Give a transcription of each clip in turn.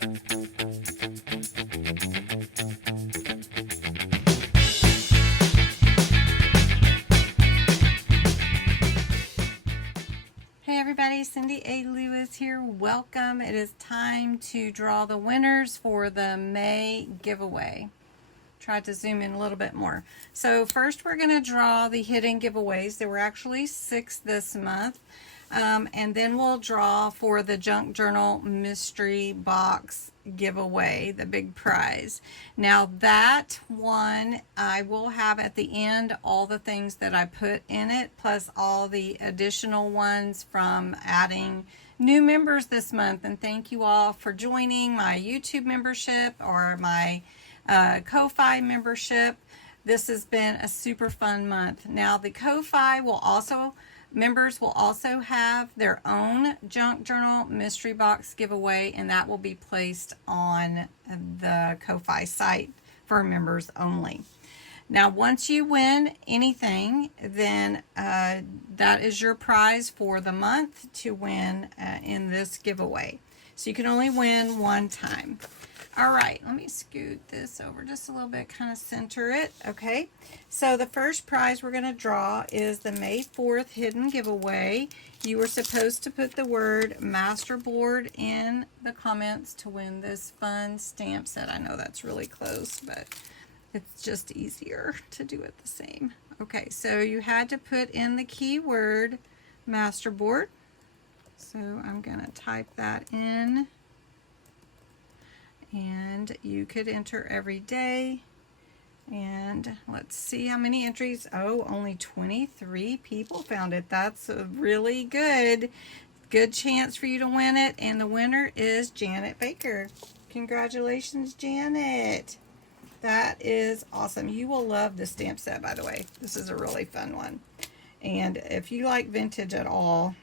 Hey everybody, CindyALewis here. Welcome. It is time to draw the winners for the May giveaway. Try to zoom in a little bit more. So first we're going to draw the hidden giveaways. There were actually 6 this month. And then we'll draw for the Junk Journal Mystery Box giveaway, the big prize. Now that one, I will have at the end all the things that I put in it, plus all the additional ones from adding new members this month. And thank you all for joining my YouTube membership or my Ko-Fi membership. This has been a super fun month. Now the Ko-Fi will also, members will also have their own Junk Journal Mystery Box giveaway, and that will be placed on the Ko-Fi site for members only. Now once you win anything, then that is your prize for the month to win in this giveaway. So you can only win one time. All right, let me scoot this over just a little bit, kind of center it. Okay, so the first prize we're going to draw is the May 4th hidden giveaway. You were supposed to put the word masterboard in the comments to win this fun stamp set. I know that's really close, but it's just easier to do it the same. Okay, so you had to put in the keyword masterboard. So I'm going to type that in. And you could enter every day. And let's see how many entries. Oh, only 23 people found it. That's a really good chance for you to win it. And the winner is Janet Baker. Congratulations, Janet. That is awesome. You will love this stamp set, by the way. This is a really fun one. And if you like vintage at all,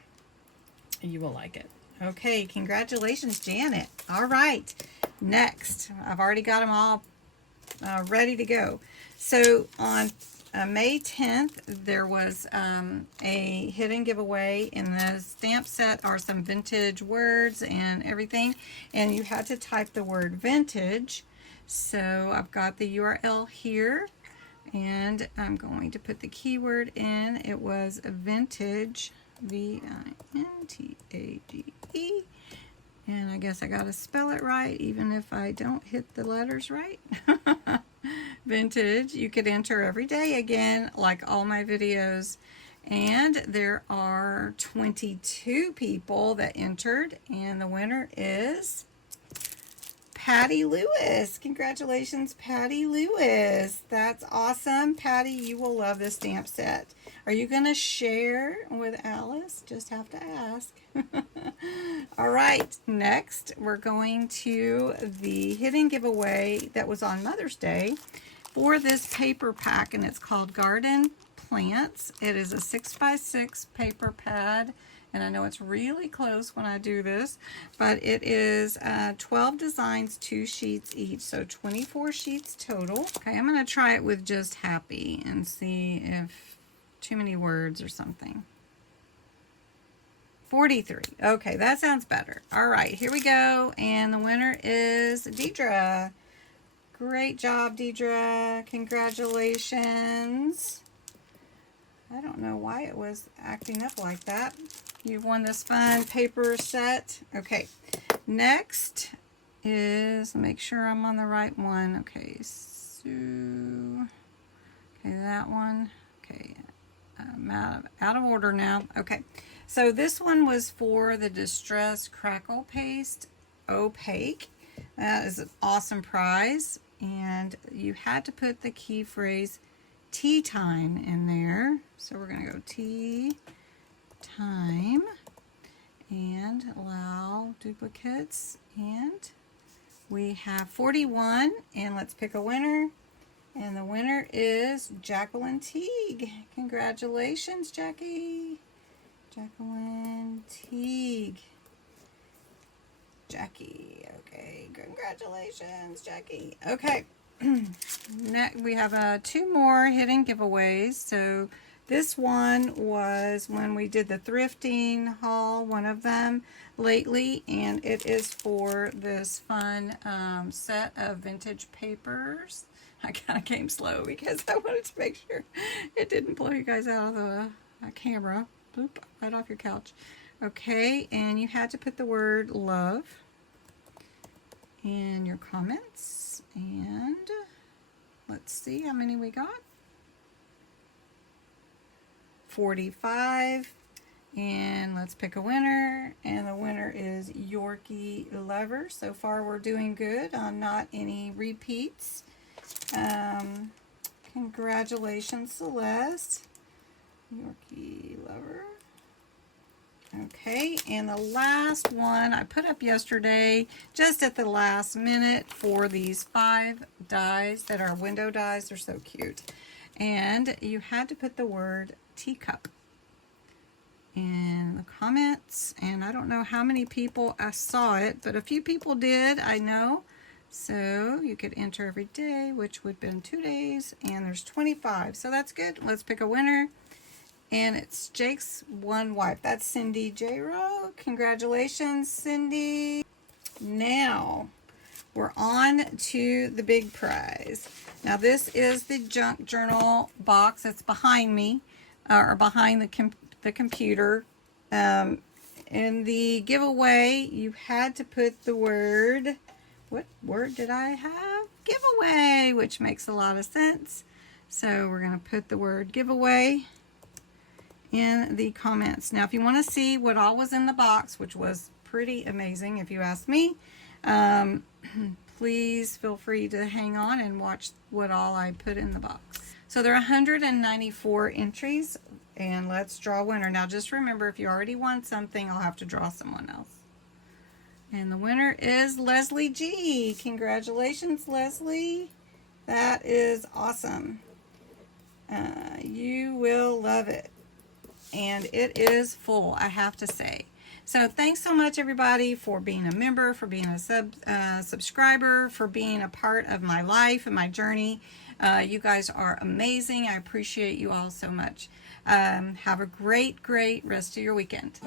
you will like it. Okay, congratulations, Janet. All right. Next, I've already got them all ready to go. So on May 10th, there was a hidden giveaway. In the stamp set are some vintage words and everything, and you had to type the word vintage. So I've got the URL here, and I'm going to put the keyword in. It was vintage, V-I-N-T-A-G-E. And I guess I got to spell it right, even if I don't hit the letters right. Vintage. You could enter every day again, like all my videos. And there are 22 people that entered, and the winner is Patty Lewis. Congratulations, Patty Lewis. That's awesome. Patty, you will love this stamp set. Are you going to share with Alice? Just have to ask. All right, next we're going to the hidden giveaway that was on Mother's Day for this paper pack, and it's called Garden Plants. It is a 6x6 paper pad, and I know it's really close when I do this, but it is 12 designs, 2 sheets each, so 24 sheets total. Okay, I'm going to try it with just happy and see if too many words or something. 43. Okay, that sounds better. All right, here we go. And the winner is Deidre. Great job, Deidre. Congratulations. I don't know why it was acting up like that. You've won this fun paper set. Okay, next is, make sure I'm on the right one. Okay, so, okay, that one. Okay, I'm out of order now. Okay. So this one was for the Distress Crackle Paste Opaque. That is an awesome prize. And you had to put the key phrase tea time in there. So we're going to go tea time and allow duplicates. And we have 41. And let's pick a winner. And the winner is Jacqueline Teague. Congratulations, Jackie. Jacqueline Teague. Jackie. Okay, congratulations, Jackie. Okay, next we have 2 more hidden giveaways. So This one was when we did the thrifting haul, one of them lately, and it is for this fun set of vintage papers. I kind of came slow because I wanted to make sure it didn't blow you guys out of the camera. Boop, right off your couch. Okay, and you had to put the word love in your comments, and let's see how many we got. 45, and let's pick a winner, and the winner is Yorkie Lover. So far we're doing good on not any repeats. Congratulations, Celeste. Yorkie Lover. Okay, and the last one I put up yesterday just at the last minute for these 5 dies that are window dies. They're so cute. And you had to put the word teacup in the comments, and I don't know how many people saw it, but a few people did, I know. So you could enter every day, which would have been 2 days, and there's 25, so that's good. Let's pick a winner, and it's Jake's one wife. That's Cindy J. Rowe. Congratulations, Cindy. Now we're on to the big prize. Now this is the junk journal box that's behind me, or behind the computer. In the giveaway, you had to put the word, what word did I have? Giveaway, which makes a lot of sense. So we're going to put the word giveaway in the comments. Now, if you want to see what all was in the box, which was pretty amazing if you ask me, please feel free to hang on and watch what all I put in the box. So there are 194 entries, and let's draw a winner. Now just remember, if you already won something, I'll have to draw someone else. And the winner is Leslie G. Congratulations, Leslie. That is awesome. You will love it. And it is full, I have to say. So thanks so much, everybody, for being a member, for being a subscriber, for being a part of my life and my journey. You guys are amazing. I appreciate you all so much. Have a great, great rest of your weekend.